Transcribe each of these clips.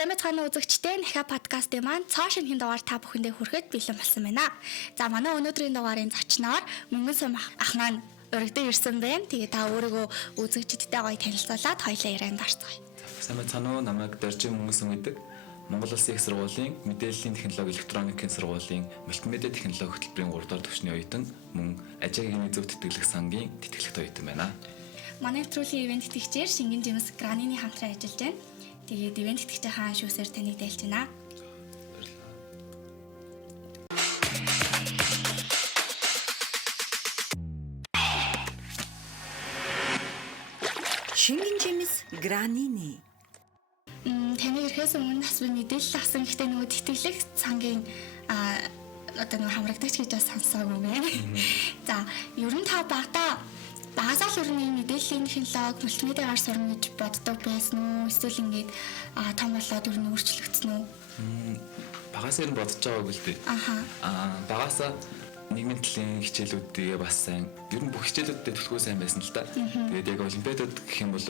Сайн мэцхан үзэгчдээ Нэхэ подкастын маань цааш шинэхэн дугаар та бүхэндээ хүрэхэд бэлэн болсон байна. За манай өнөөдрийн дугаарын зочноор Мөнгөн Сум ах маань өргөдөж ирсэн байна. Тэгээ та өөрийгөө үзэгчдтэй гоё танилцуулаад хоёлаа ярианд орцгоё. Сайн мэцхан намайг Доржин Мөнгөн Сум гэдэг Монгол Улсын их сургуулийн мэдээллийн технологи электроникийн сургуулийн мультимедиа технологи хөтөлбөрийн 3 дахь түвшний оюутан мөн Ажаагийн зөв тэтгэлэг сангийн тэтгэлэгт оюутан байна. Манай нэвтрүүлгийн ивент тэтгэгчээр Шингэн Жимс Гранины хамтран ажиллаж байна. Тэгээд ивент тэтгэгчийн хаан шүүсээр таныг дэлж байна. Шингэн Жимс Гранины Таны ирэхээс өмнө бас би мэдээлэл авсан гэхдээ нөгөө тэтгэлэг сангийн одоо нөгөө хамрагдагч гэж бас сонссоогүй байна. За, ер нь та багасаа л ер нь мэдээллийн технологи, мультимедиагаар сурна гэж боддог байсан уу? Эсвэл ингээд том болоод ер нь өөрчлөгдсөн үү? Багасаа нь бодож байгаагүй л дээ. Багасаа нийгмийн талын хичээлүүдээ бас сайн ер нь бүх хичээлүүдэд төлхөө сайн байсан л да. Тэгээд яг олимпиадад гэх юм бол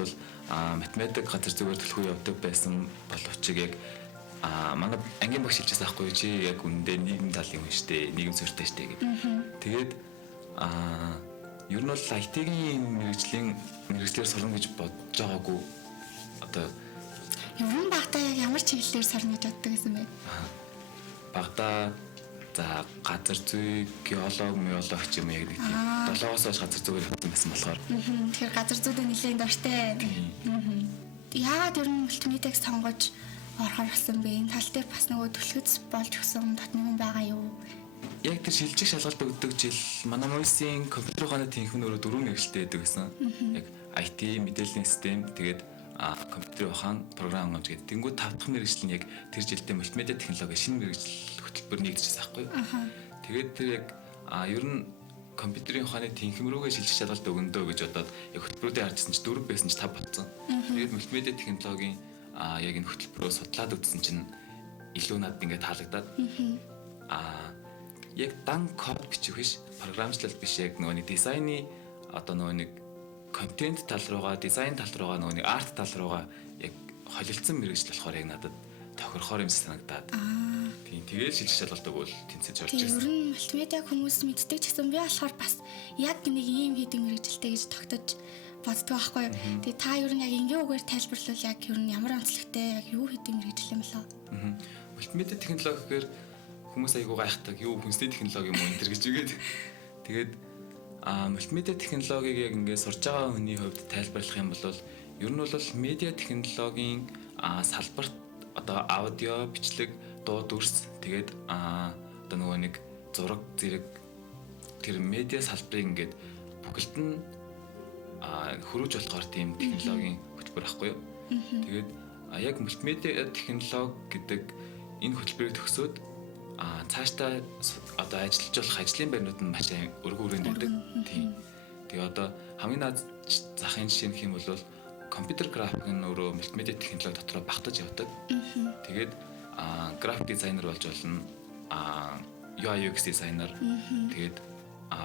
математик газар зүгээр төлхөө явдаг байсан боловч яг манай ангийн багш хэлжээс аахгүй чи яг үндэ нийгэм талын хүн штэ, нийгэм зөртэй штэ гэдэг. Тэгээд ер нь бол IT-ийн мэргэжлэр сурна гэж бодож байгаагүй. Одоо ер нь багтаа яг ямар чиглэлээр сурна гэж боддог гэсэн бэ? Багтаа за газар зүй, геолог, миолог ч юм яг нэг тийм 7-оос хойш газар зүйгээр явсан байсан болохоор. Тэгэхээр газар зүйдээ нэлээд дуртай. Яагаад ер нь мультимедиаг сонгож орохоор болсон бэ? Энэ тал дээр бас нөгөө түлхэц болж өгсөн дотны хүн байгаа юу? Яг тэр шилжих шалгалт өгдөг жил манай мөсийн компьютер ухааны тэнхимэн өөрөө 4 мэргэжилтэй байдаг гэсэн. Яг IT, мэдээллийн систем, тэгээд компьютер ухаан, програм хангамж гэдэг. Тэнгүүд 5 дахь мэргэжил нь яг тэр жилдээ мультимедиа технологи шинэ мэргэжил хөтөлбөр нэгдэжсэн байхгүй юу? Тэгээд тэр яг ер нь компьютерийн ухааны тэнхим рүүгээ шилжих шалгалт өгөндөө гэж бодоод яг хөтөлбөрүүдээ харжсэн чинь 4 байсан чинь 5 болсон. Тэгээд мультимедиа технологийн яг энэ хөтөлбөрөө судлаад үзсэн чинь илүү надад ингээд таалагдаад яг дан код бичих биш, програмчлал биш, яг нөгөө нэг дизайны одоо нөгөө нэг контент тал руугаа, дизайн тал руугаа, нөгөө нэг арт тал руугаа яг холилдсон мэргэжил болохоор яг надад тохирохоор юм санагдаад. Тийм тэгээд шилжих шалгалт өгвөл тэнцэж орж ирсэн. Ер нь мультимедиаг хүмүүс мэддэг ч гэсэн би болохоор бас яг нэг ийм хийдэг мэргэжилтэй гэж тогтож боддог байхгүй юу. Тэгээ та ер нь яг энгийн үгээр тайлбарлавал яг ер нь ямар онцлогтой, яг юу хийдэг мэргэжил юм болоо? Мультимедиа технологи гэхээр хүмүүс айгуу гайхдаг юу хүнсний технологи юм уу энэ төр гэж үгээд. Тэгээд мультимедиа технологиг яг ингээд сурж байгаа хүний хувьд тайлбарлах юм бол ер нь бол медиа технологийн салбарт одоо аудио, бичлэг, дуу, дүрс тэгээд одоо нөгөө нэг зураг, зэрэг тэр медиа салбарыг ингээд бүгд нь хөрвж болохоор тийм технологийн хөтөлбөр ахгүй юу. Тэгээд яг мультимедиа технологи гэдэг энэ хөтөлбөрийг төгсөөд цаашдаа одоо ажиллаж болох ажлын байрнууд нь маш өргөн хүрээнд байдаг. Тийм. Тэгээ одоо хамгийн наад захын жишээ нөх юм бол компьютер график нь өөрөө мультимедиа технологи дотроо багтаж явдаг. Тэгээд график дизайнер болж болно. UI UX дизайнер. Тэгээд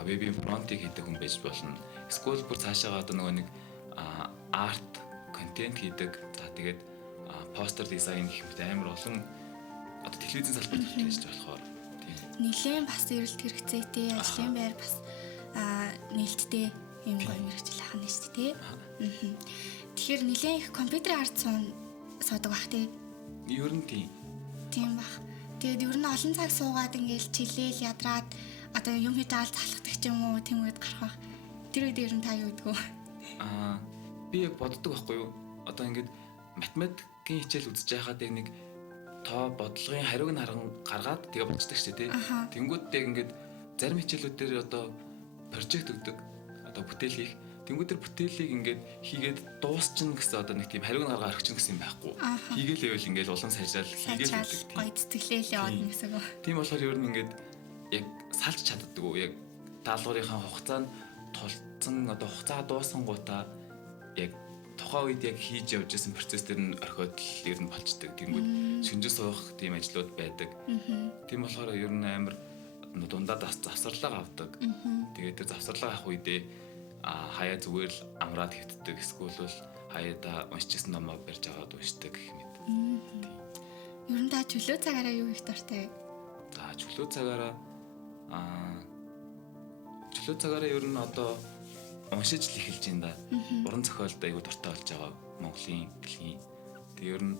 вебийн фронтыг хийдэг хүн байж болно. Эсвэл бүр цаашаа одоо нөгөө нэг арт, контент хийдэг. За тэгээд постэр дизайн гэх мэт амар олон одоо телевизийн салбарт ажиллаж болохоор тийм. Нилээн бас эрэлт хэрэгцээтэй, ажлын байр бас нээлттэй юм гоё мэргэжил ахна шүү дээ, тий. Тэгэхээр нилээн их компьютерийн ард суудаг бах тий. Ер нь тийм. Тийм бах. Тэгээд ер нь олон цаг суугаад ингээл чилээл ядраад одоо юм хийж аал залхдаг ч юм уу тийм үед гарах бах. Тэр үед ер нь та юу гэдгүү? Би яг боддог байхгүй юу? Одоо ингээд математикийн хичээл үзэж байхад яг нэг тоо бодлогын хариуг нь гаргаад тэгээ боддог шүү дээ. Тэнгүүд яг ингээд зарим хичээлүүдээр одоо прожект өгдөг. Одоо бүтээл хийх. Тэнгүүд тэр бүтээлийг ингээд хийгээд дуусчихна гэсэн одоо нэг тийм хариуг нь гаргаад орчихно гэсэн юм байхгүй. Хийгээл байвал ингээд улам сайжрал хийгээл өгдөг. Гоё цэцгэлээл яваад гэсэн үг. Тийм болохоор ер нь ингээд яг салж чаддаггүй. Яг даалгаврынхаа хугацаанд тулцсан одоо хугацаа дуусангуудаа яг тухайн үед яг хийж явж байсан процесс төр нь орхиод л ер нь болчдөг. Тэнгүүд шүнжээ суух тийм ажлууд байдаг. Тийм болохоор ер нь амар дундаа завсарлага авдаг. Тэгээд тэр завсарлага авах үедээ хаяа зүгээр л амраад хэвтдэг. Эсвэл бол хаяада уншижсэн номоо барьж аваад уншдаг гэх мэт. Ер нь та чөлөө цагаараа юу их дуртай вэ? За чөлөө цагаараа ер нь одоо уншиж л эхэлж байна да. Уран зохиолд аягүй дуртай болж байгаа. Монголын, дэлхийн. Тэгээ ер нь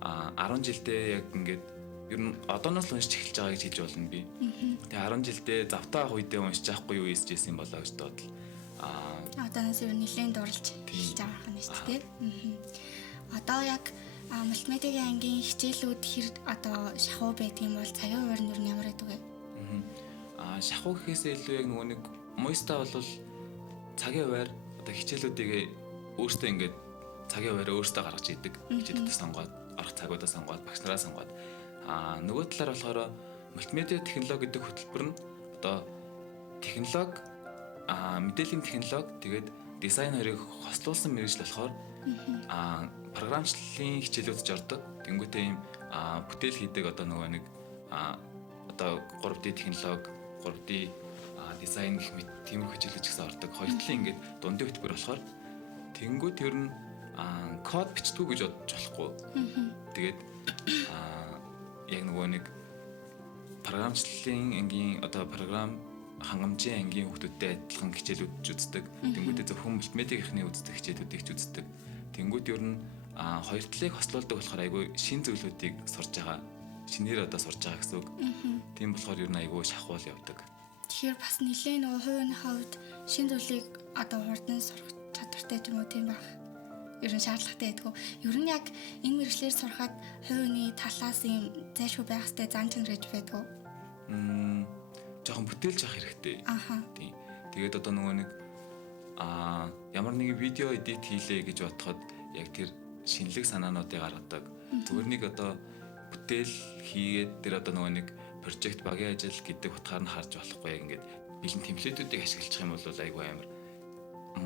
10 жилдээ яг ингээд ер нь одооноос л уншиж эхэлж байгаа гэж хэлж болно би. Тэгээ 10 жилдээ завтаа авах үедээ уншиж авахгүй юу ийсжсэн юм болоо гэж бодол. Одооноос ер нь нэлээд дурлж эхэлж байгаа юм шүү дээ. Одоо яг мультимедиагийн ангийн хичээлүүд хэр одоо шахуу байдгийн бол цагийн хуваар нь ер нь ямар байдаг вэ? Шахуу гэхээсээ илүү яг нөгөө нэг моёстаа бол цагийн хуваар одоо хичээлүүдийг өөртөө ингээд цагийн хуваараа өөртөө гаргаж идэг. Хичээлүүдээ сонгоод, арга цагуудаа сонгоод, багш нараа сонгоод. Нөгөө талаар болохоор мультимедиа технологи гэдэг хөтөлбөр нь одоо технологи, мэдээллийн технологи тэгээд дизайн хоёрыг хослуулсан мэргэжил болохоор програмчлалын хичээлүүд ч ордог. Тэнгүүтээ ийм бүтээл хийдэг одоо нөгөө нэг одоо 3D технологи, 3D дизайн гэх мэт тиймэрхүү хичээлүүд ч гэсэн ордог. Хоёр талын ингээд дундын хөтөлбөр болохоор тэнгүүт ер нь код бичдэггүй гэж бодож болохгүй. Тэгээд яг нөгөө нэг програмчлалын ангийн одоо програм хангамжийн ангийн хүмүүстэй адилхан хичээлүүд үздэг. Тэнгүүтээ зөвхөн мультимедиагийнхны үздэг хичээлүүдийг ч үздэг. Тэнгүүт ер нь хоёр талыг хослуулдаг болохоор айгүй шин зүйлүүдийг сурж байгаа. Шинээр одоо сурж байгаа гэсэн үг. Тийм болохоор ер нь айгүй шахуул явдаг. Тэгэхээр бас нэлээд нөгөө хувийн хувьд шин зүйлийг одоо хурдан сурах чадвартай юм уу тийм баг. Ер нь шаардлагатай байдгүй. Ер нь яг энэ мэргэжлэр сурахад хувийн талаас юм зайлшгүй байх хэрэгтэй зан чанар гэж байдгүй. Жохон бүтээлж авах хэрэгтэй. Тийм. Тэгээд одоо нөгөө нэг ямар нэгэн видео эдит хийлээ гэж бодоход яг тэр шинэлэг санаануудыг гаргадаг. Зүгээр нэг одоо бүтээл хийгээд тэр одоо нөгөө нэг прожект багийн ажил гэдэг утгаар нь харж болохгүй яг ингээд бэлэн темплейтүүдийг ашиглах юм бол айгүй амар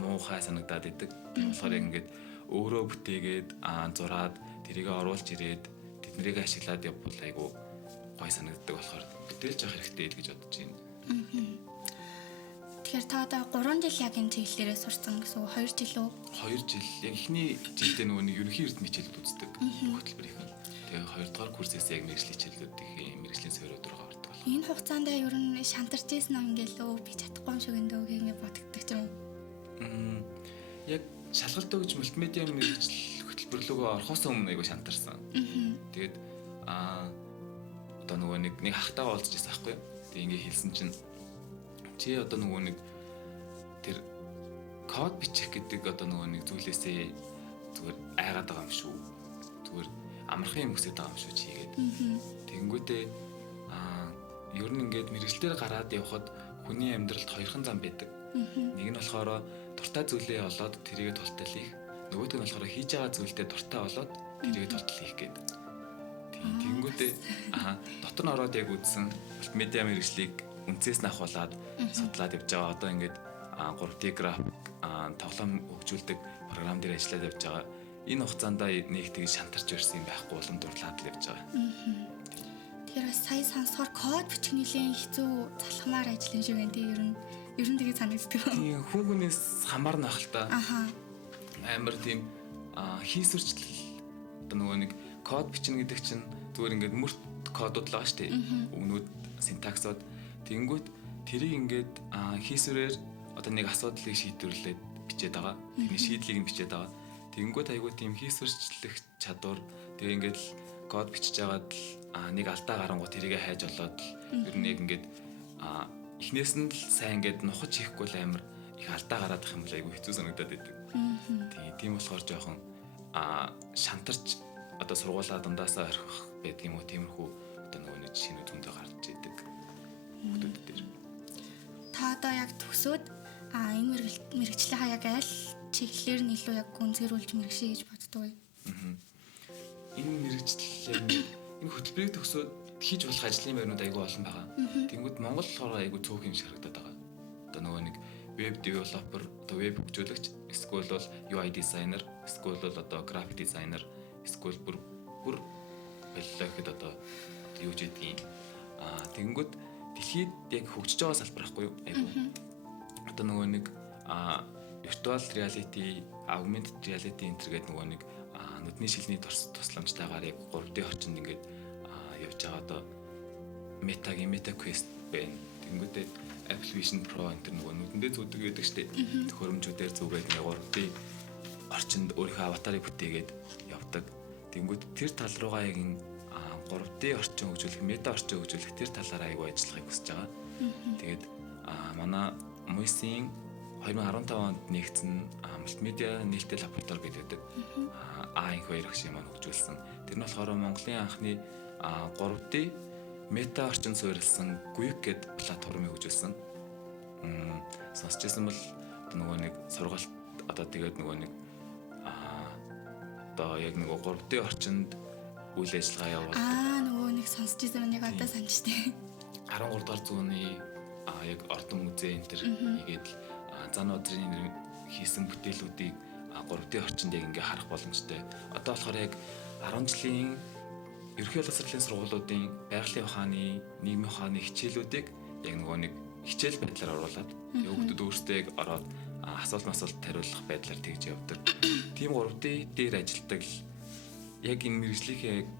муухай санагдаад идэг. Тийм болохоор яг ингээд өөрөө бүтээгээд зураад тэрийг оруулж ирээд тэднийг ашиглаад явбал айгүй гой санагддаг болохоор бүтээлж авах хэрэгтэй л гэж бодож байна. Тэгэхээр та одоо 3 жил яг энэ чиглэлээрээ сурсан гэсэн үг 2 жил үү? 2 жил. Яг эхний жилдээ нөгөө нэг ерөнхий эрдэнэ хичээлүүд үздэг хөтөлбөрийнх нь. Тэгээ 2 дугаар курсээс яг мэргэжлийн хичээлүүдийн мэргэжлийн суурьуд руу ордог байна. Энэ хугацаанд ер нь шантарч ийсэн юм гэлөө би чадахгүй юм шиг эндөө ингэ бодогддог юм. Яг шалгалт өгч мультимедиа мэргэжил хөтөлбөрлөгөө орохоос өмнө айгу шантарсан. Тэгээд одоо нөгөө нэг хахтайгаа уулзж байсан байхгүй юу? Тэгээ ингээ хэлсэн чинь чи одоо нөгөө нэг тэр код бичих гэдэг одоо нөгөө нэг зүйлээсээ зүгээр айгаад байгаа юм шүү. Зүгээр амархан юм хүсэж байгаа юм шүү чи хийгээд. Тэнгүүтээ ер нь ингээд мэргэжлээр гараад явхад хүний амьдралд хоёрхан зам байдаг. Нэг нь болохоор дуртай зүйлээ олоод тэрийгэ тултал хийх. Нөгөөх нь болохоор хийж байгаа зүйлдээ дуртай болоод тэрийгэ тултал хийх гэдэг. Тэнгүүтээ дотор нь ороод яг үзсэн мультимедиа мэргэжлийг үнцээс нь ахуулаад судлаад явж байгаа. Одоо ингээд 3D график тоглоом хөгжүүлдэг програм дээр ажиллаад явж байгаа. Энэ хугацаанд нэг тэгж шантарч ирсэн юм байхгүй болон дурлаад л явж байгаа. Тэгэхээр бас сая сонсохоор код бичих нэлийн хэцүү залхамаар ажиллаж байгаа юм тийм ер нь тэгээ санагддаг. Тийм хүн хүнээс хамаарна ах л та. Амар тийм хийсвэрчлэл одоо нөгөө нэг код бичнэ гэдэг чинь зүгээр ингээд мөрт кодууд л байгаа шүү дээ. Өгнүүд синтаксууд тэнгүүт тэрийг ингээд хийсвэрээр одоо нэг асуудлыг шийдвэрлээд бичээд байгаа. Тэрний шийдлийг нь бичээд байгаа. Тэнгүүт айгуу тийм хийсвэрчлэх чадвар тэгээ ингээд код бичиж байгаад нэг алдаа гарангуут тэрийг хайж олоод ер нь яг ингээд эхнээс нь л сайн ингээд нухаж хийхгүй л амар их алдаа гараад их юм л айгуу хэцүү санагдаад байдаг. Тийм болохоор жоохон шантарч одоо сургуулаа дундаасаа орхих байдаг юм уу тиймэрхүү одоо нөгөө нэг жишээнүүд зөндөө гарч идэг хүмүүс дээр. Та одоо яг төгсөөд энэ мэргэжлийнхаа яг аль чиглэлээр нь илүү яг гүнзгийрүүлж мэргэшээ гэж боддог вэ? Энэ мэргэжил энэ хөтөлбөрийг төгсөөд хийж болох ажлын байрнууд айгүй олон байгаа. Тэнгүүд Монгол болохоор айгүй цөөх юм шиг харагдаад байгаа. Одоо нөгөө нэг веб девелопер, одоо веб хөгжүүлэгч, эсвэл бол UI дизайнер, эсвэл бол одоо график дизайнер, эсвэл бүр боллоо гэхэд одоо юу ч гэдгийг тэнгүүд дэлхийд яг хөгжиж байгаа салбар байхгүй юу? Айгүй. Одоо нөгөө нэг virtual reality, augmented reality энтергээд нөгөө нэг нүдний шилний тусламжтайгаар яг 3D орчинд ингээд явж байгаа одоо Meta-гийн Meta Quest байна. Тэнгүүтээ Apple Vision Pro энэ төр нөгөө нүдэндээ зүүдэг байдаг штеп. Төхөөрөмжүүдээр зүгээд нэг 3D орчинд өөрийнхөө аватарыг бүтээгээд явдаг. Тэнгүүд тэр тал руугаа яг энэ 3D орчин хөгжүүлэх, Meta орчин хөгжүүлэх тэр талаараа аягүй ажиллахыг хүсэж байгаа. Тэгээд манай Муйсийн 2015 онд нэгдсэн мультимедиа нээлттэй лаборатори гэдэг А-ийн 2 агшийн маань хөгжүүлсэн. Тэр нь болохоор Монголын анхны 3D Meta орчин суурилсан Guic гэдэг платформыг хөгжүүлсэн. Сонсчихсан бол нөгөө нэг сургалт одоо тэгээд нөгөө нэг одоо яг нөгөө 3D орчинд үйл ажиллагаа явуулдаг. Нөгөө нэг сонсч байсан нэг одоо санджтэй. 13 дугаар зууны яг ордон музей энэ төр хийгээд зан одрын хийсэн бүтээлүүдийг 3D орчинд яг ингээ харах боломжтой. Одоо болохоор яг 10 жилийн ерөнхий боловсролын сургуулиудын байгалийн ухааны, нийгмийн ухааны хичээлүүдийг яг нөгөө нэг хичээл байдлаар оруулаад хүүхдүүд өөрсдөө яг ороод асуулт хариулах байдлаар тэгж явдаг. Тим 3D дээр ажилдаг яг энэ мэргэжлийнхээ яг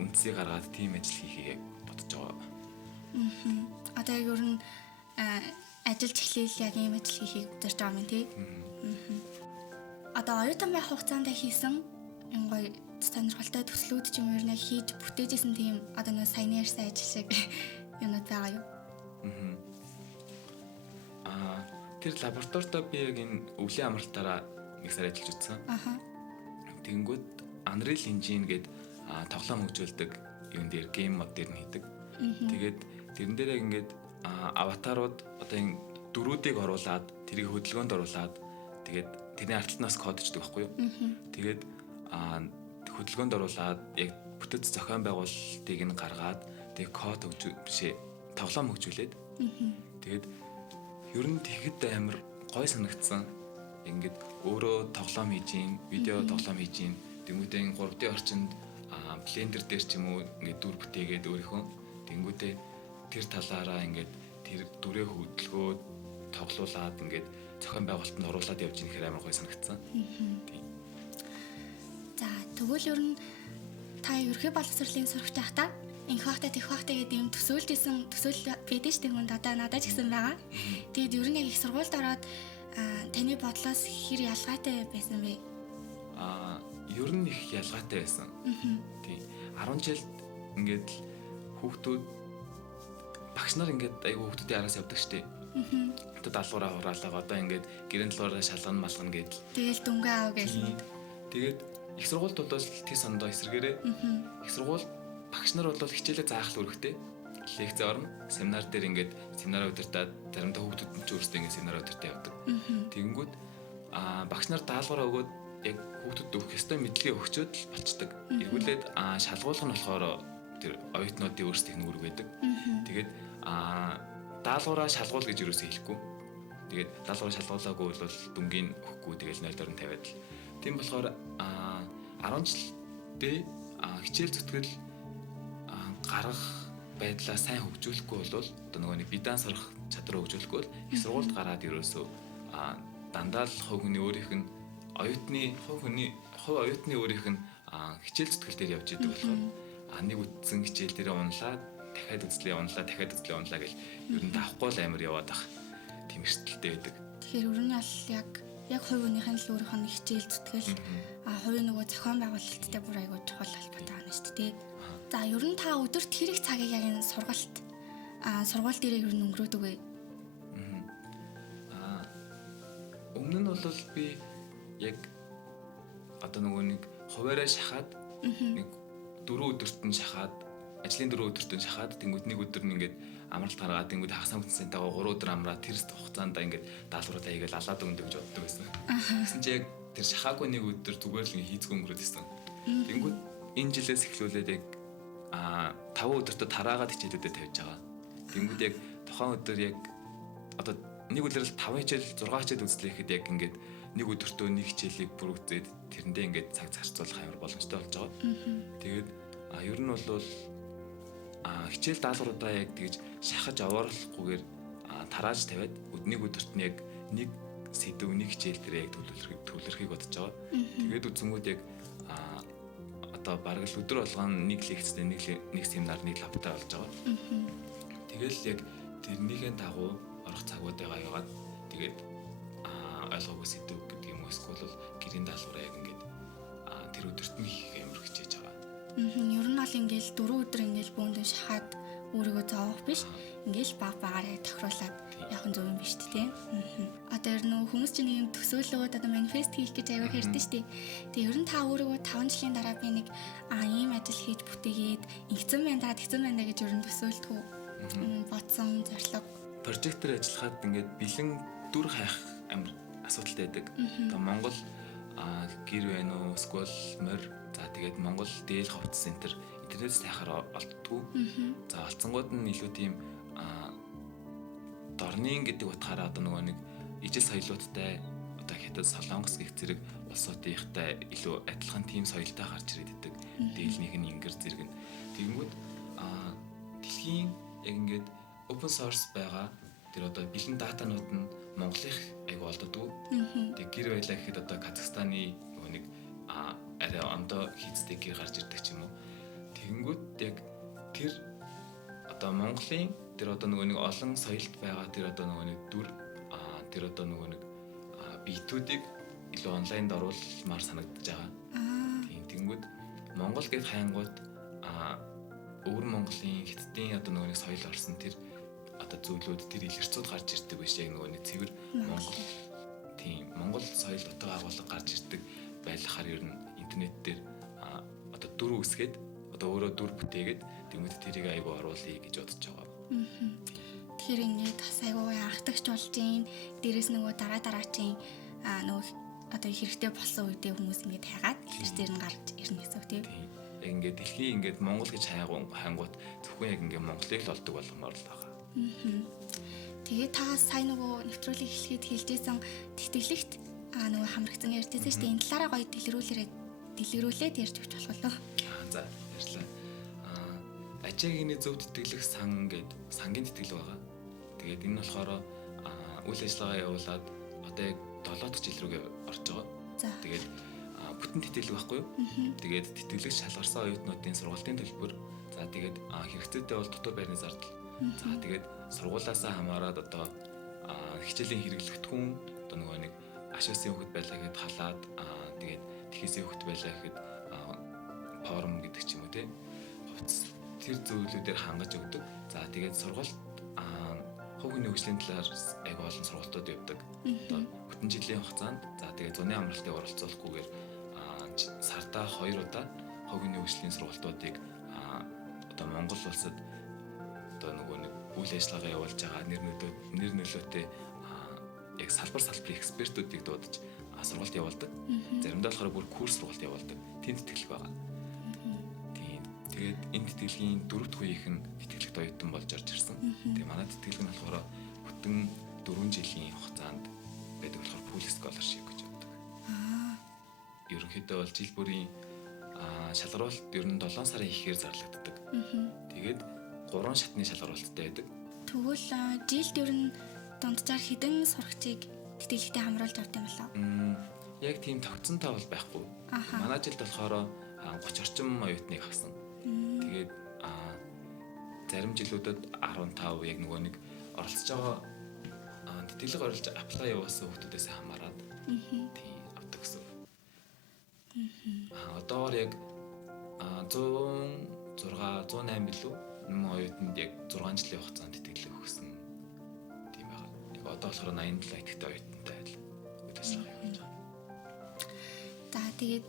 үндсийг гаргаад тим ажил хийхийг бодож байгаа. Одоо яг ер нь ажиллаж эхлээл яг ийм ажил хийхийг бодож байгаа юм тий. Одоо оюутан байх хугацаанд хийсэн энэ гоё сонирхолтой төслүүд ч юм ер нь хийж бүтээжсэн тийм одоо нэг саяны ярьсан ажил шиг юмнууд байгаа юу? Тэр лабораторитой би яг энэ өвлийн амралтаараа нэг сар ажиллаж үзсэн. Тэнгүүд Unreal Engine гэдэг тоглоом хөгжүүлдэг юм дээр гейм мод дээр нь хийдэг. Тэгээд тэрэн дээр яг ингээд аватарууд одоо энэ дөрүүдийг оруулаад тэрийг хөдөлгөөнд оруулаад тэгээд тэрний ардлнаас кодчдаг байхгүй юу? Тэгээд хөдөлгөөнд оруулаад яг бүтэц зохион байгуулалтыг нь гаргаад тэгээд код тоглоом хөгжүүлээд тэгээд ер нь тэгэхэд амар гой санагдсан. Ингээд өөрөө тоглоом хийж ийн, видео тоглоом хийж ийн. Тэнгүүдээ 3D орчинд Blender дээр ч юм уу ингээд дүр бүтээгээд өөрийнхөө тэнгүүдээ тэр талаараа ингээд тэр дүрээ хөдөлгөөд тоглуулад ингээд зохион байгуулалтанд оруулаад явж ирэх амар гой санагдсан. За тэгвэл ер нь та ерхий боловсролын сурагч байхдаа инх багтаа тех багтаа гэдэг юм төсөөлж байсан төсөөл байдаг шүү дээ хүнд одоо надад ч гэсэн байгаа. Тэгээд ер нь яг их сургуульд ороод таны бодлоос хэр ялгаатай байсан бэ? Ер нь их ялгаатай байсан. Тийм. 10 жилд ингээд хүүхдүүд багш нар ингээд айгүй хүүхдүүдийн араас явдаг шүү дээ. Одоо даалгавраа хураалаа одоо ингээд гэрэн талаараа шалгана малгана гэдэл. Тэгэл дүнгээ аав гэлээ. Тэгээд их сургуульд бол тий сондоо эсрэгээрээ их сургууль багш нар бол хичээлээ заах л үүрэгтэй. Лекц орно, семинар дээр ингээд семинар удирдаад заримдаа хүүхдүүд нь ч өөрсдөө ингээд семинар удирдаа явдаг. Тэгэнгүүт багш нар даалгавраа өгөөд яг хүүхдүүд өгөх ёстой мэдлэгээ өгчөөд л болцдог. Эргүүлээд шалгуулах нь болохоор тэр оюутнуудын өөрсдийнх нь үүрэг байдаг. Тэгээд даалгавраа шалгуул гэж юусоо хэлэхгүй. Тэгээд даалгавраа шалгуулаагүй бол дүнгийн өгөхгүй тэгээд 0 дорн тавиад л. Тийм болохоор 10 жилдээ хичээл зүтгэл гарах байдлаа сайн хөгжүүлэхгүй бол одоо нөгөө нэг бидан сурах чадвар хөгжүүлэхгүй бол их сургуульд гараад ерөөсөө дандаа л хувь хүний өөрийнх нь хувь оюутны өөрийнх нь хичээл зүтгэл дээр явж идэг болохоор нэг үтсэн хичээл дээр унлаа дахиад үзлээ унлаа гэл ер нь давхгүй л амар яваад бах тийм эрсдэлтэй байдаг. Тэгэхээр ер нь бол яг хувь хүнийхэн л өөрийнх нь хичээл зүтгэл хувийн нөгөө зохион байгуулалттай бүр айгүй чухал холбоотой байна шүү дээ. За ер нь та өдөрт хэрэг цагийг яг энэ сургууль дээр ер нь өнгөрөөдөг вэ? Өмнө нь бол би яг одоо нөгөө нэг хуваараа шахаад нэг 4 өдөрт нь шахаад ажлын 4 өдөрт нь шахаад тэнгууд нэг өдөр нь ингээд амралт гаргаад тэнгууд хагас амтсантайгаа 3 өдөр амраад тэр хугацаанд ингээд даалгавраа хийгээл алаад өгнө гэж боддог байсан. Гэсэн чи яг тэр шахаагүй нэг өдөр зүгээр л хийцгүй өнгөрөөд байсан. Тэнгууд энэ жилээс эхлүүлээд яг 5 өдөртөө тараагаад хичээлүүдэд тавьж байгаа. Тэнгүүд яг тухайн өдөр яг одоо нэг үлрэл 5 хичээл 6 хичээл үзлэхэд яг ингээд нэг өдөртөө нэг хичээлийг бүрэгдээд тэрэндээ ингээд цаг зарцуулах амар боломжтой болж байгаа. Тэгээд ер нь бол хичээл даалгавруудаа яг тэгж шахаж овоорлохгүйгээр тарааж тавиад нэг өдөрт нь яг нэг сэдв нэг хичээл дээр яг төвлөрөхийг бодож байгаа. Тэгээд үзэнгүүд яг одоо бараг л өдөр болгон нэг лекцтэй нэг семинар нэг лабтай болж байгаа. Тэгэл яг тэрнийхээ дагуу орох цагуудаа яваад тэгээд ойлгоогүй сэдв гэдэг юм уу эсвэл гэрийн даалгавраа яг ингээд тэр өдөрт нь хийх амар хичээж байгаа. Ер нь бол ингээл 4 өдөр ингээл бөөндөө шахаад өөрийгөө зовох биш. Ингээл баг багаараа тохируулаад явах нь зөв юм биш үү? Одоо ер нь хүмүүс чинь юм төсөөлөөд одоо манифест хийх гэж аяга хэрдэн штий. Тэгээ ер нь та өөрийгөө 5 жилийн дараа би нэг ийм ажил хийж бүтээгээд ингэсэн байна да гэж ер нь төсөөлтгөө бодсон зорилго. Прожектор ажиллахад ингээд бэлэн дүр хайх амар асуудалтай байдаг. Одоо Монгол гэр байна уу эсвэл морь за тэгээд Монгол дээл ховц центр интернетээс тайхаар олддгоо. За олцсонгууд нь илүү тийм дорнын гэдэг утгаараа одоо нөгөө нэг ижил соёлуудтай одоо хятад солонгос гэх зэрэг улсуудынхтай илүү адилхан тийм соёлтой гарч ирээд идэг. Дээлнийх нь ингэр зэрэг нь. Тэгэнгүүт дэлхийн яг ингээд open source байгаа тэр одоо бэлэн датанууд нь Монголынх аяг олддгоо. Тэг гэр байлаа гэхэд одоо Казахстаны нөгөө нэг арай ондоо хийцтэй гэр гарч ирдэг ч юм уу. Тэгэнгүүт яг тэр одоо Монголын тэр одоо нөгөө нэг олон соёлд байгаа тэр одоо нөгөө нэг дүр тэр одоо нөгөө нэг биетүүдийг илүү онлайнд оруулмаар санагдаж байгаа. Тийм тэгэнгүүт Монгол гэд хайнгууд өвөр Монголын хятадын одоо нөгөө нэг соёл орсон тэр одоо зүйлүүд тэр илэрцүүд гарч ирдэг биш яг нөгөө нэг цэвэр Монгол тийм Монгол соёл утга агуулга гарч ирдэг байлахаар ер нь интернет дээр одоо дүр үсгээд одоо өөрөө дүр бүтээгээд тэгмэд тэрийг айгу оруулъя гэж бодож байгаа. Тэгэхээр ингээд бас айгу анхдагч болж гин дээрэс нөгөө дараачийн нөгөө одоо хэрэгтэй болсон үедээ хүмүүс ингээд хайгаад илэрч дээр нь гарч ирнэ гэсэн үг тийм. Яг ингээд дэлхийн ингээд Монгол гэж хайнгууд зөвхөн яг ингээд Монголыг л олдог болгомоор л байгаа. Тэгээд та сайн нөгөө нэвтрүүлэг эхлэхэд хэлжсэн тэтгэлэгт нөгөө хамрагдсан ярьдээсэн шүү дээ. Энэ талаараа гоё дэлгэрүүлээд ярьж өгч болох болов. За ярьлаа. Ачаагийн зөв тэтгэлэг сан гэдэг сангийн тэтгэл байгаа. Тэгээд энэ нь болохоор үйл ажиллагаа явуулаад одоо яг 7 дахь жил рүүгээ орж байгаа. Тэгээд бүтэн тэтгэлэг байхгүй юу? Тэгээд тэтгэлэг шалгарсан оюутнуудын сургалтын төлбөр. За тэгээд хэрэгцээтэй бол дотор байрны зардал. За тэгээд сургуулаасаа хамаарат одоо хичээлийн хэрэглэгдэхүүн одоо нөгөө нэг ашуусын хөвгт байлаа гэхэд халаад тэгээд тэхээсээ хөвгт байлаа гэхэд форм гэдэг ч юм уу те. Тэр зөвлөдүүдээр хангаж өгдөг. За тэгээд сургалт хувь хүний хөгжлийн талаар аяга олон сургалтууд явдаг. Одоо бүтэн жилийн хугацаанд за тэгээд зуны амралтыг оролцуулахгүйгээр сартаа 2 удаа хувь хүний хөгжлийн сургалтуудыг одоо Монгол улсад одоо нөгөө нэг үйл ажиллагаа явуулж байгаа нэр нөлөөтэй яг салбарын экспертүүдийг дуудаж сургалт явуулдаг. Заримдаа болохоор бүр курс сургалт явуулдаг. Тэнд тэтгэлэг байгаа. Тэгээд энэ тэтгэлгийн 4 дахь үеийнх нь тэтгэлэгт оюутан болж орж ирсэн. Тэгээ манай тэтгэлэг нь болохоор бүтэн 4 жилийн хугацаанд байдаг болохоор full scholarship гэж боддог. Ерөнхийдөө бол жил бүрийн шалгаруулалт ер нь 7 сарын ихээр зарлагддаг. Тэгээд 3 шатны шалгаруулалттай байдаг. Тэгвэл жилд ер нь дунджаар хэдэн сурагчийг тэтгэлэгтэй хамруулж авдаг юм болоо? Яг тийм тогтцонтой бол байхгүй. Манай жилд болохоор 30 орчим оюутныг авсан. Тэгээд зарим жилүүдэд 15 яг нөгөө нэг оролцож байгаа тэтгэлэг оруулж apply явуулсан хүмүүсээс хамаарат тийм авдаг гэсэн. Одоор яг 106 108 билүү нэмэн оюутанд яг 6 жилийн хугацаанд тэтгэлэг өгсөн. Тийм байна. Яг одоо болохоор 87 идэвхтэй оюутантай үйл ажиллагаа явуулж байгаа. За тэгээд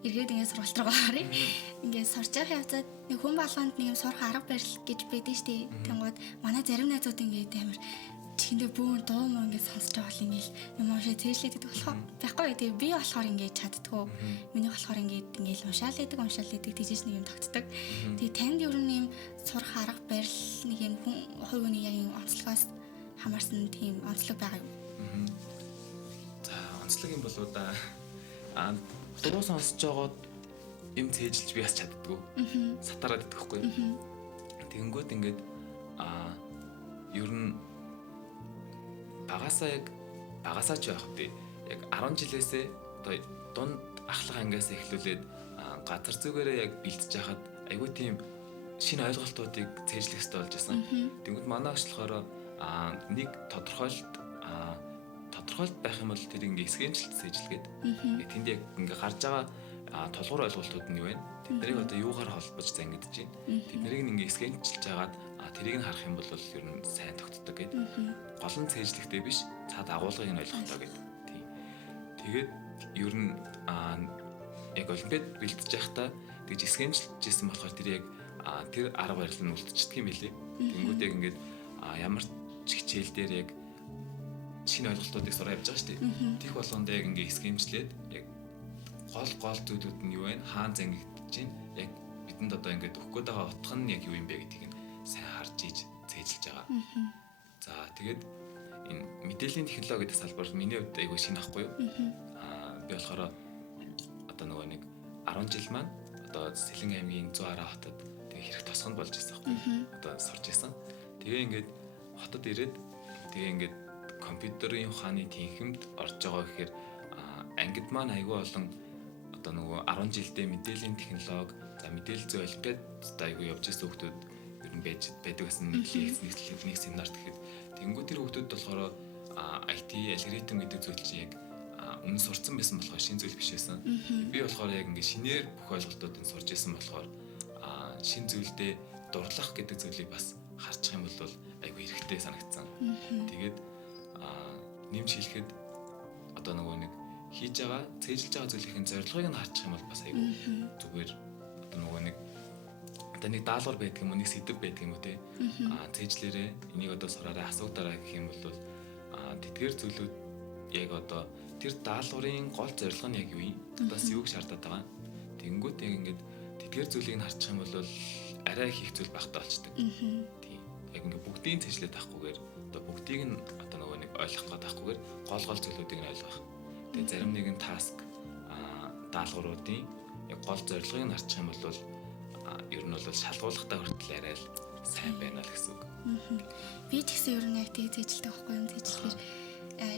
эргээд ингээд сургалт руу гарыг. Ингээд сурч явах явцад нэг хүн болгонд нэг юм сурах арга барил гэж байдаг шүү дээ. Тэнгууд манай зарим найзууд ингээд амар чихэндээ бүүн дуу муу ингээд сонсож байгаа бол ингээд юм уушаа цээжлээд идэх болохоо. Байхгүй тэгээ би болохоор ингээд чаддгүй. Миний болохоор ингээд уншаал идэг тийжээс нэг юм тогтдог. Тэгээ танд ер нь юм сурах арга барил нэг юм хувь хүний яг юм онцлогоос хамаарсан тийм онцлог байгаа юу? За онцлог юм болоо да. Дуруу сонсож байгаад юм цээжилж би бас чаддгүй. Сатараад идэхгүй. Тэгэнгүүт ингээд ер нь багасаа ч байх үү. Яг 10 жилээсээ одоо дунд ахлах ангиас эхлүүлээд газар зүгээрээ яг бэлдэж хахад айгүй тийм шинэ ойлголтуудыг цээжлэх хэрэгтэй болж байсан. Тэнгүүд манай агш болохоор нэг тодорхойлт байх юм бол тэр ингээ эсгэнчлэлт цээжлэгээд тэнд яг ингээ гарч байгаа тулгуур ойлголтууд нь юу вэ? Тэднийг одоо юугаар холбож зангидж байна? Тэднийг ингээ эсгэнчилж хагаад тэрийг нь харах юм бол ер нь сайн тогтдог гэдэг. Гол нь цээжлэхтэй биш, цаад агуулгыг нь ойлгохтой гэдэг. Тийм. Тэгээд ер нь яг олимпиад бэлтэж байхдаа тэгж эсгэнчилжсэн болохоор тэр яг тэр арга барил нь үлдчихдэг юм билий. Тэнгүүд яг ингээд ямар ч хичээл дээр яг шинэ ойлголтуудыг сураа явж байгаа шүү дээ. Тих болгондоо яг ингээд эсгэмжлээд яг гол зүйлүүд нь юу вэ? Хаан зангидж чинь яг бидэнд одоо ингээд өгөх гээд байгаа утга нь яг юу юм бэ гэдгийг нь сайн харж иж цээжилж байгаа. За тэгээд энэ мэдээллийн технологи гэдэг салбар миний хувьд айгүй шинэ ахгүй юу? Би болохоор одоо нөгөө нэг 10 жил маань одоо Сэлэн аймгийн 110 хотод тэгээ хэрэг тосгонд болж байсан ахгүй юу? Одоо сурч байсан. Тэгээ ингээд хотод ирээд тэгээ ингээд компьютерийн ухааны тэнхимд орж байгаа гэхээр ангид маань айгүй олон одоо нөгөө 10 жилдээ мэдээллийн технологи за мэдээлэл зүй олимпиад айгүй явж байсан хүмүүс ер нь байдаг гэсэн нэг семинарт гэхэд тэнгуү тэр хүмүүс болохоор IT алгоритм гэдэг зүйл чинь яг өмнө сурцсан байсан болохоор шинэ зүйл биш байсан. Би болохоор яг ингээд шинээр бүх ойлголтуудыг сурж байсан болохоор шинэ зүйлдээ дурлах гэдэг зүйлийг бас харчих юм бол айгүй хэрэгтэй санагдсан. Тэгээд нэмж хэлэхэд одоо нөгөө нэг хийж байгаа, цээжилж байгаа зүйлийн зорилгыг нь харчих юм бол бас айгүй зүгээр одоо нөгөө нэг одоо нэг даалгавар байдаг юм уу, нэг сэдв байдаг юм уу те. Цээжлэрээ энийг одоо сураарай, асуудаарай гэх юм бол тэдгээр зүйлүүд яг одоо тэр даалгаврын гол зорилго нь яг юу юм? Одоос юуг шаардаад байгаа? Тэнгүүд яг ингээд тэдгээр зүйлийг нь харчих юм бол арай хийх зүйл багтаа болчдөг. Тийм. Яг ингээд бүгдийг цээжлээд авахгүйгээр одоо бүгдийг нь одоо нөгөө нэг ойлгох гээд авахгүйгээр гол зүйлүүдийг нь ойлгох. Тэгээ зарим нэгэн таск даалгавруудын яг гол зорилгыг нь харчих юм бол ер нь бол шалгуулгатай хүртэл арай л сайн байна л гэсэн үг. Би тэгсэн ер нь яг тийг цээжилдэг байхгүй юм цээжлэхээр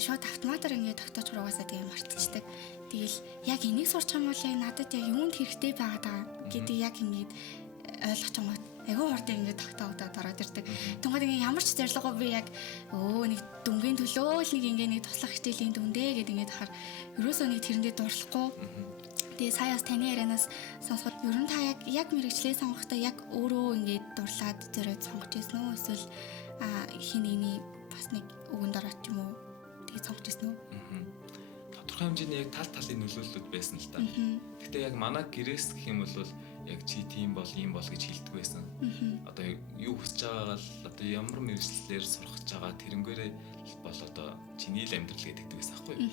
шууд автоматар ингээд тогтоож уруугаасаа тийм мартчихдаг. Тэгэл яг энийг сурч байгаа бол яг надад яг юунд хэрэгтэй байгаад байгаа гэдэг яг ингээд ойлгож байгаа юм. Айгүй хурдан ингээд тогтоогдоод ороод ирдэг. Тэнгууд ингээд ямар ч зорилгоо би яг нэг дүнгийн төлөө л нэг ингээд нэг туслах хичээлийн дүндээ гэдэг ингээд хахаар ерөөсөө нэг тэрэндээ дурлахгүй. Тэгээ саяас таны ярианаас сонсоход ер нь та яг мэрэгчлээ сонгохдоо яг өөрөө ингээд дурлаад зориод сонгож ирсэн үү? Эсвэл хин нэгний бас нэг өгөнд ороод ч юм уу тэгээ сонгож ирсэн үү? Тодорхой хэмжээний яг талын нөлөөллүүд байсан л та. Гэхдээ яг манай гэрээс гэх юм бол яг чи тийм бол ийм бол гэж хэлдэг байсан. Одоо юу хүсэж байгаагаа л одоо ямар мэрэгчлэлээр сурах гэж байгаа тэрнгээрээ бол одоо чиний л амьдрал гэдэг байсан аахгүй юу?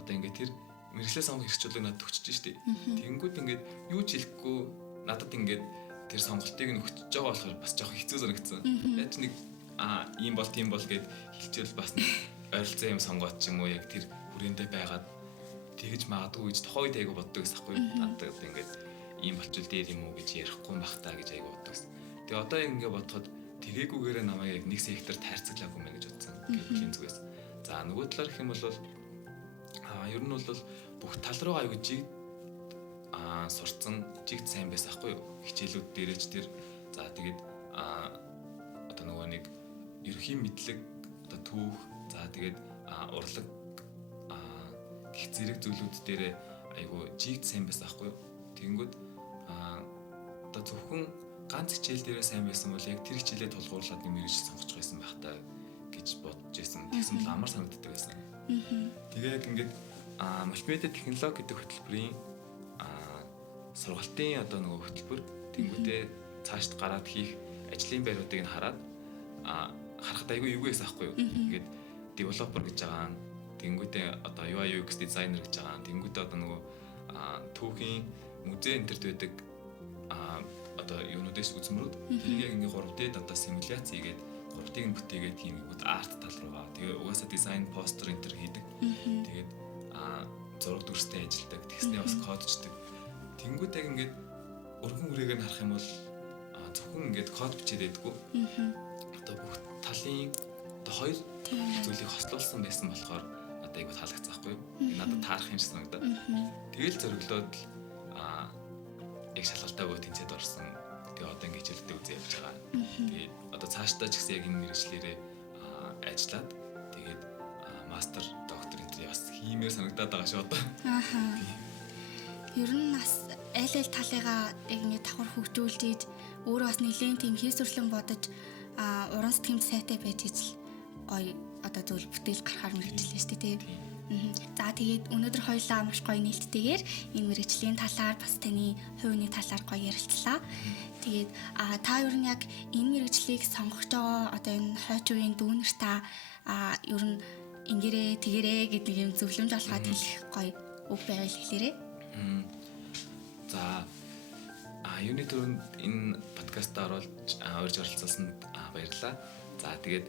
Одоо ингээд тэр мэрэгчлээ сонгох хэрэгчлэлийг надад өгчөж штеп. Тэнгүүд ингээд юу ч хэлэхгүй надад ингээд тэр сонголтыг нь өгчөж байгаа болохоор бас жоохон хэцүү санагдсан. Яаж нэг ийм бол тийм бол гэд хэлчихвэл бас ойролцоо юм сонгоод ч юм уу яг тэр хүрээндээ байгаад тэгж магадгүй гэж тохойд айгу боддог гэсэн аахгүй юу? Надад ингээд ийм болчул дээр юм уу гэж ярихгүй бахтаа гэж айгу боддог гэсэн. Тэгээ одоо ингээд бодоход тэгээгүйгээрээ намайг яг нэг сектор тайрцаглаагүй мэн гэж бодсон. Гэвлийн зүгээс. За нөгөө талаар гэх юм бол ер нь бол бүх тал руу аягүй жиг сурцсан жигд сайн байсан аахгүй юу? Хичээлүүд дээрээч тэр за тэгээд одоо нөгөө нэг ерөнхий мэдлэг одоо түүх за тэгээд урлаг гих зэрэг зүйлүүд дээрээ айгүй жигд сайн байсан аахгүй юу? Тэнгүүд одоо зөвхөн ганц хичээл дээрээ сайн байсан бол яг тэр хичээлээ тулгуурлаад нэг мэрэгч сонгож байсан байх таа гэж бодож байсан. Тэгсэн бол амар санагддаг байсан. Тэгээ яг ингээд мультимедиа технологи гэдэг хөтөлбөрийн сургалтын одоо нөгөө хөтөлбөр тэнгүүдээ цаашд гараад хийх ажлын байруудыг нь хараад харахад айгүй юу гэсэн аахгүй юу. Ингээд девелопер гэж байгаа нь тэнгүүдээ одоо UI UX дизайнер гэж байгаа нь тэнгүүдээ одоо нөгөө түүхийн музей энтерт байдаг одоо юунуудээс үзмрүүд тэрийг яг ингээ 3D одоо симуляц хийгээд 3D-г нь бүтээгээд тийм нэг арт тал руугаа тэгээ угаасаа дизайн постэр энтер хийдэг. Тэгээд зураг дүрстэй ажилладаг. Тэгснээ бас кодчдаг. Тэнгүүд яг ингээд өргөн үрээгээр нь харах юм бол зөвхөн ингээд код бичээд байдгүй. Одоо бүх талын одоо хоёр зүйлийг хослуулсан байсан болохоор одоо айгуу таалагдсан байхгүй юу? Надад таарах юм шиг санагдаад. Тэгэл зориглоод яг шалгалтаагүй тэнцээд орсон. Тэгээ одоо ингэ хичээлдээ үзээ явж байгаа. Тэгээд одоо цаашдаа ч гэсэн яг энэ мэргэжлэрээ ажиллаад тэгээд мастер, доктор энэ бас хиймээр санагдаад байгаа шүү одоо. Ер нь бас аль талыгаа яг ингэ давхар хөгжүүлж ийж өөрөө бас нэлийн тийм хийсвэрлэн бодож уран сэтгэмж сайтай байж ижил гоё одоо зөвл бүтээл гаргахаар мэргэжлээ шүү дээ тийм. За тэгээд өнөөдөр хоёулаа маш гоё нээлттэйгээр энэ мэргэжлийн талаар бас таны хувийн талаар гоё ярилцлаа. Тэгээд та ер нь яг энэ мэргэжлийг сонгож байгаа одоо энэ хойч үеийн дүүнер та ер нь ингэрээ тэгэрээ гэдэг юм зөвлөмж олгоод хэлэх гоё үг байвал хэлээрэй. За юуны түрүүнд энэ подкастаар орж оролцуулсанд баярлалаа. За тэгээд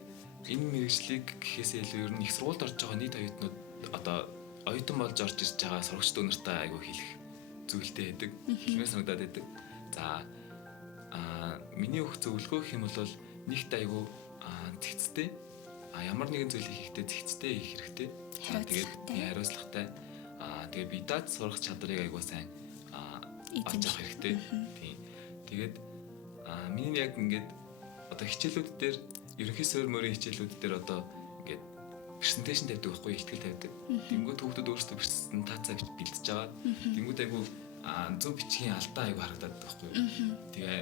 энэ мэргэжлийг гэхээсээ илүү ер нь их сургуульд орж байгаа нийт оюутнууд одоо оюутан болж орж ирж байгаа сурагч дүүнэртэй айгүй хэлэх зүйлтэй байдаг. Хэлмээр санагдаад байдаг. За миний өгөх зөвлөгөө гэх юм бол нэгт айгүй зэгцтэй ямар нэгэн зүйлийг хийхдээ зэгцтэй хийх хэрэгтэй. Тэгээд хариуцлагатай. Тэгээд би даад сурах чадрыг айгүй сайн олж авах хэрэгтэй. Тийм. Тэгээд миний яг ингээд одоо хичээлүүд дээр ерөнхий суурь мөрийн хичээлүүд дээр одоо ингээд презентацийн тавьдаг байхгүй ихтгэл тавьдаг. Тэнгүүд хүүхдүүд өөрсдөө презентацаа бэлдэж байгаа. Тэнгүүд айгүй зөв бичгийн алдаа айгүй харагдаад байгаа байхгүй. Тэгээ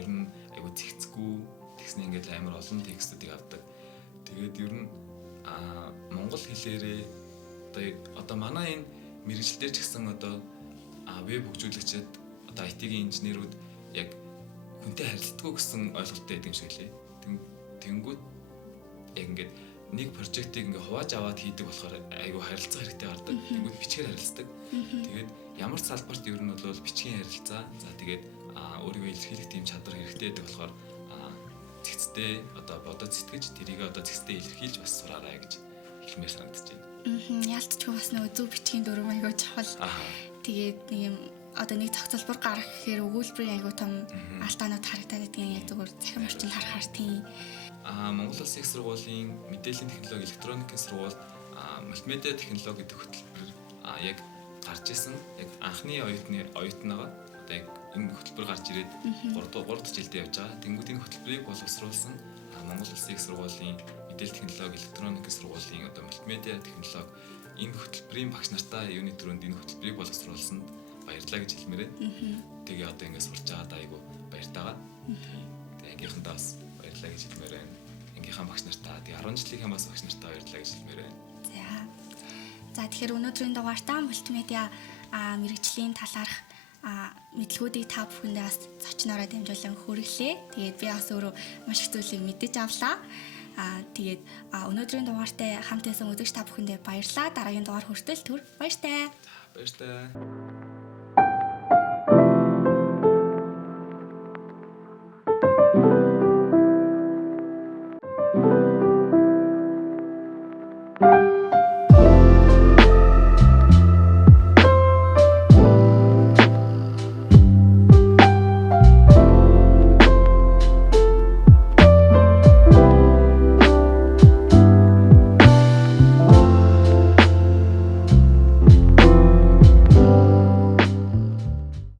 ер нь айгүй зэгцгүй тэгснэ ингээд амар олон текстүүдийг авдаг. Тэгээд ер нь монгол хэлээрээ одоо манай энэ мэргэжилтээр ч гэсэн одоо веб хөгжүүлэгчид одоо IT-ийн инженерүүд яг хүнтэй харилцдаггүй гэсэн ойлголттой байдаг юм шиг лээ. Тэнгүүд яг ингээд нэг прожектыг ингээ хувааж аваад хийдэг болохоор айгүй харилцах хэрэгтэй гардаг. Тэнгүүд бичгээр харилцдаг. Тэгээд ямар ч салбарт ер нь бол бичгийн харилцаа. За тэгээд өөрийгөө илэрхийлэх тийм чадвар хэрэгтэй байдаг болохоор зэгцтэй одоо бодож сэтгэж тэрийг одоо зэгцтэй илэрхийлж бас сураарай гэж хэлмээр санагдаж байна. Яалтчгүй бас нөгөө зөв бичгийн дүрм айгүй чухал. Тэгээд нэг юм одоо нэг зохицолбор гаргах гэхээр өгүүлбэрийн айгүй том алдаанууд харагдаад байдгийг яг зүгээр захим орчинд харахаар тийм. Монгол Улсын их сургуулийн мэдээллийн технологи, электроникийн сургууль мультимедиа технологи гэдэг хөтөлбөр яг гарч исэн. Яг анхны оюутнаага одоо яг энэ хөтөлбөр гарч ирээд 3 дахь жилдээ явж байгаа. Тэнгүүд энэ хөтөлбөрийг боловсруулсан Монгол Улсын их сургуулийн мэдээллийн технологи, электроникийн сургуулийн одоо мультимедиа технологи энэ хөтөлбөрийн багш нартаа юуны түрүүнд энэ хөтөлбөрийг боловсруулсанд баярлалаа гэж хэлмээрээ. Тэгээ одоо ингэ сурч байгаа айгу баяртайгаа. Тэгээ ангийнхандаа бас баярлалаа гэж хэлмээр байна. Ангийнхаа багш нартаа тэгээ 10 жилийн бас багш нартаа баярлалаа гэж хэлмээр байна. За тэгэхээр өнөөдрийн дугаартаа мультимедиа мэргэжлийн талаарх мэдлгүүдийг та бүхэндээ бас зочноороо дамжуулан хүргэлээ. Тэгээд би бас өөрөө маш их зүйлийг мэдэж авлаа. Тэгээд өнөөдрийн дугаартай хамт байсан үзэгч та бүхэндээ баярлалаа. Дараагийн дугаар хүртэл түр баяртай. Баяртай.